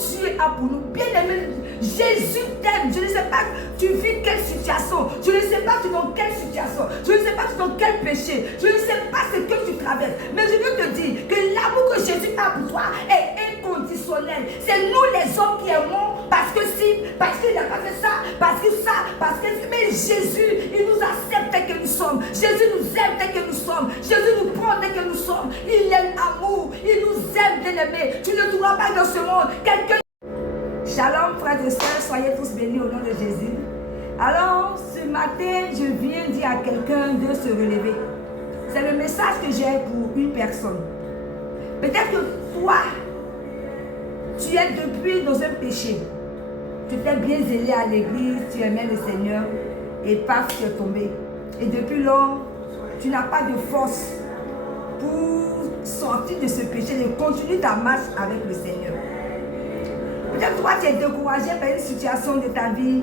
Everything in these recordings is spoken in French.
Dieu a pour nous. Bien-aimé, Jésus t'aime. Je ne sais pas tu vis quelle situation. Je ne sais pas tu es dans quelle situation. Je ne sais pas tu es dans quel péché. Je ne sais pas ce que tu traverses. Mais je veux te dire que l'amour que Jésus a pour toi est inconditionnel. C'est nous les hommes qui aimons parce que si, parce qu'il n'a pas fait ça, parce que ça, parce que... Mais Jésus, il nous accepte tel que nous sommes. Jésus nous aime tel que nous sommes. Jésus nous prend tel que nous sommes. Il aime l'amour. Il nous aime, bien-aimé. Tu ne trouveras pas dans ce monde quelqu'un... Shalom, frères et sœurs, soyez tous bénis au nom de Jésus. Alors, ce matin, je viens dire à quelqu'un de se relever. C'est le message que j'ai pour une personne. Peut-être que toi, tu es depuis dans un péché. Tu t'es bien zélé à l'église, tu aimais le Seigneur, et paf, tu es tombé. Et depuis lors, tu n'as pas de force pour sortir de ce péché, de continuer ta marche avec le Seigneur. Peut-être toi, tu es découragé par une situation de ta vie.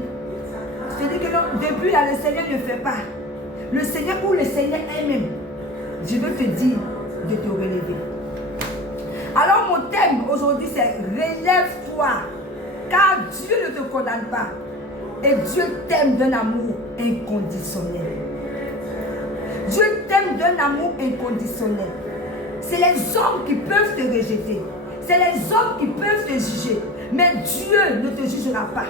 Je te dis que non, depuis là, le Seigneur ne fait pas. Le Seigneur ou le Seigneur elle-même, je veux te dire de te relever. Alors mon thème aujourd'hui c'est relève-toi, car Dieu ne te condamne pas. Et Dieu t'aime d'un amour inconditionnel. Dieu t'aime d'un amour inconditionnel. C'est les hommes qui peuvent te rejeter. C'est les hommes qui peuvent te juger. Mais Dieu ne te jugera pas.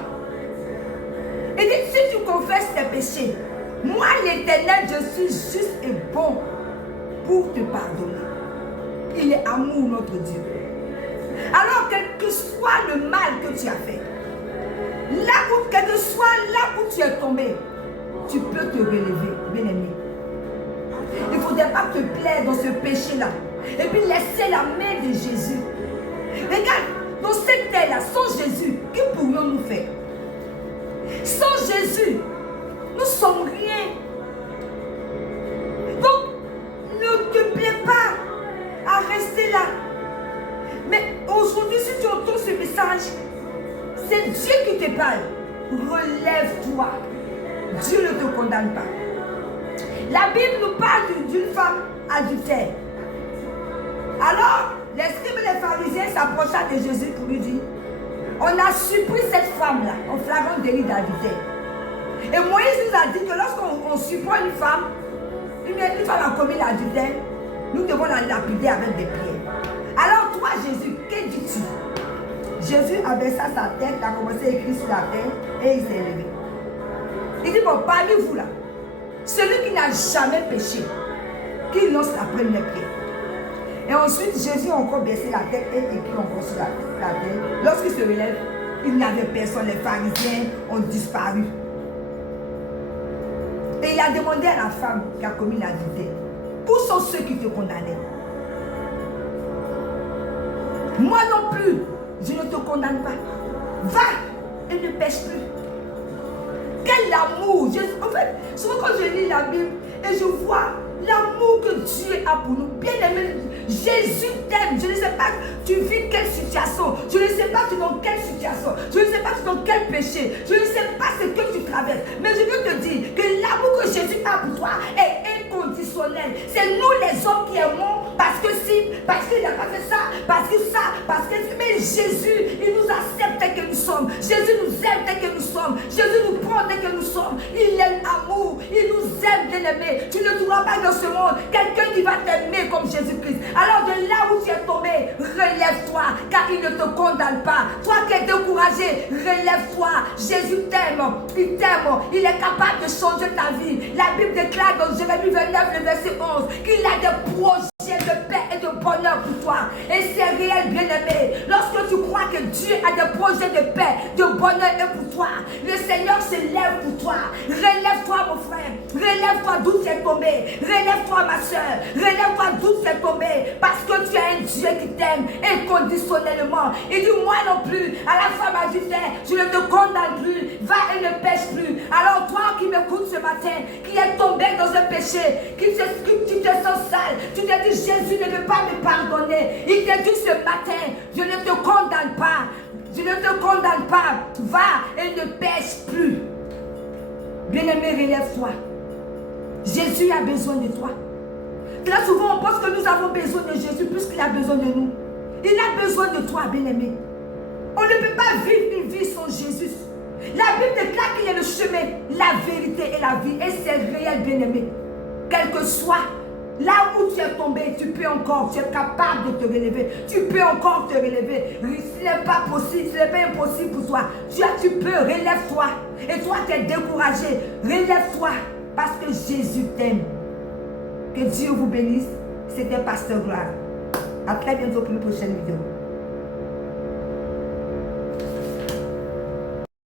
Et dit, si tu confesses tes péchés, moi l'Éternel, je suis juste et bon pour te pardonner. Il est amour, notre Dieu. Alors, quel que soit le mal que tu as fait, quel que soit là où tu es tombé, tu peux te relever, bien-aimé. Il ne faudrait pas te plaire dans ce péché-là. Et puis laisser la main de Jésus. Regarde, dans cette terre-là, sans Jésus, que pourrions-nous faire? Sans Jésus, nous ne sommes rien. Donc, ne te plaît pas à rester là. Mais aujourd'hui, si tu entends ce message, c'est Dieu qui te parle. Relève-toi. Dieu ne te condamne pas. La Bible nous parle d'une femme adultère. Alors, les scribes et les pharisiens s'approchèrent de Jésus pour lui dire, on a surpris cette femme-là en flagrant délit d'adultère. Et Moïse nous a dit que lorsqu'on surprend une femme a commis l'adultère, nous devons la lapider avec des pierres. Alors toi Jésus, que dis-tu? Jésus abaissa sa tête, a commencé à écrire sur la terre et il s'est levé. Il dit, bon, parmi vous là, celui qui n'a jamais péché, qu'il lance la première pierre. Et ensuite, Jésus a encore baissé la tête et écrit encore sur la terre. Lorsqu'il se relève, il n'y avait personne, les pharisiens ont disparu. Et il a demandé à la femme qui a commis l'adultère, où sont ceux qui te condamnaient? Moi non plus, je ne te condamne pas. Va et ne pêche plus. Quel amour! En fait, souvent quand je lis la Bible et je vois l'amour que Dieu a pour nous, bien aimé, Jésus t'aime. Je ne sais pas tu vis quelle situation, je ne sais pas tu es dans quelle situation, je ne sais pas tu es dans quel péché, je ne sais pas ce que tu traverses, mais je veux te dire que l'amour que Jésus a pour toi est inconditionnel. C'est nous les hommes qui aimons parce que si, parce qu'il n'a pas fait ça, parce que mais Jésus, il nous accepte tel que nous sommes. Jésus nous aime tel que nous sommes. Jésus nous prend tel que nous sommes. Il aime l'amour, il nous aime, bien-aimé. Tu ne trouveras pas dans ce monde quelqu'un qui va t'aimer comme Jésus-Christ. Alors de là où tu es tombé, relève-toi, car il ne te condamne pas. Toi qui es découragé, relève-toi. Jésus t'aime, il t'aime, il est capable de changer ta vie. La Bible déclare dans Jérémie 29, le verset 11, qu'il a des projets de paix et de bonheur pour toi. Et c'est réel, bien-aimé. Lorsque tu crois que Dieu a des projets de paix, de bonheur et pour toi, le Seigneur se lève pour toi. Relève-toi, mon frère. Relève-toi d'où tu es tombé. Relève-toi, ma soeur. Relève-toi d'où tu es tombé. Parce que tu as un Dieu qui t'aime inconditionnellement. Il dit, moi non plus, à la femme adultère, je ne te condamne plus. Va et ne pêche plus. Alors toi qui m'écoutes ce matin, qui est tombé dans un péché, tu te sens sale, tu te dis, Jésus ne peut pas me pardonner. Il te dit ce matin, je ne te condamne pas. Je ne te condamne pas. Va et ne pêche plus. Bien-aimé, relève-toi. Jésus a besoin de toi. Très souvent, on pense que nous avons besoin de Jésus plus qu'il a besoin de nous. Il a besoin de toi, bien-aimé. On ne peut pas vivre une vie sans Jésus. La Bible déclare qu'il est le chemin, la vérité et la vie. Et c'est réel, bien-aimé. Quel que soit là où tu es tombé, tu peux encore, tu es capable de te relever. Tu peux encore te relever. Ce n'est pas possible, ce n'est pas impossible pour toi. Tu peux, relève-toi. Et toi, tu es découragé. Relève-toi parce que Jésus t'aime. Que Dieu vous bénisse. C'était Pasteur Gloire. À très bientôt pour une prochaine vidéo.